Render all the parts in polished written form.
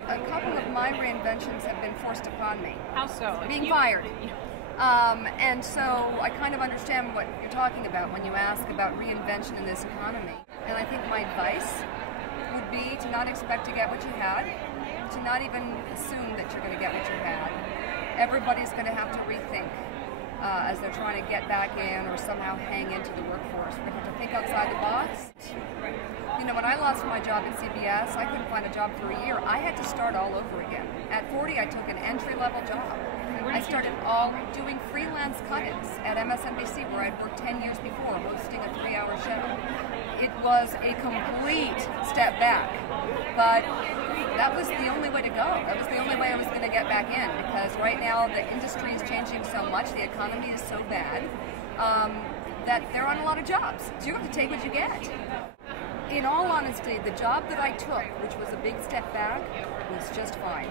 A couple of my reinventions have been forced upon me. How so? Being fired. And so I kind of understand what you're talking about when you ask about reinvention in this economy. And I think my advice would be to not expect to get what you had, to not even assume that you're going to get what you had. Everybody's going to have to rethink as they're trying to get back in or somehow hang into the workforce. We're going to have to think outside the box. You know, when I lost my job at CBS, I couldn't find a job for a year. I had to start all over again. At 40, I took an entry-level job. I started all doing freelance cut-ins at MSNBC, where I'd worked 10 years before, hosting a 3-hour show. It was a complete step back, but that was the only way to go. That was the only way I was going to get back in, because right now the industry is changing so much, the economy is so bad, that there aren't a lot of jobs. So you have to take what you get. In all honesty, the job that I took, which was a big step back, was just fine.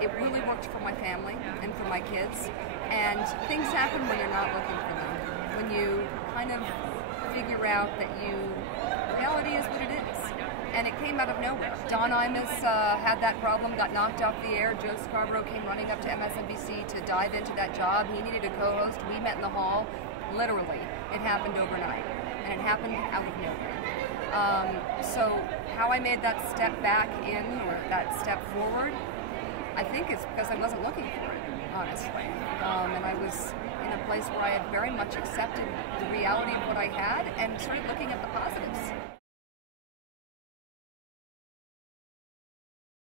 It really worked for my family and for my kids, and things happen when you're not looking for them. When you kind of figure out that reality is what it is. And it came out of nowhere. Don Imus had that problem, got knocked off the air. Joe Scarborough came running up to MSNBC to dive into that job. He needed a co-host. We met in the hall. Literally, it happened overnight, and it happened out of nowhere. So how I made that step back in, or that step forward, I think it's because I wasn't looking for it, honestly. And I was in a place where I had very much accepted the reality of what I had and started looking at the positives.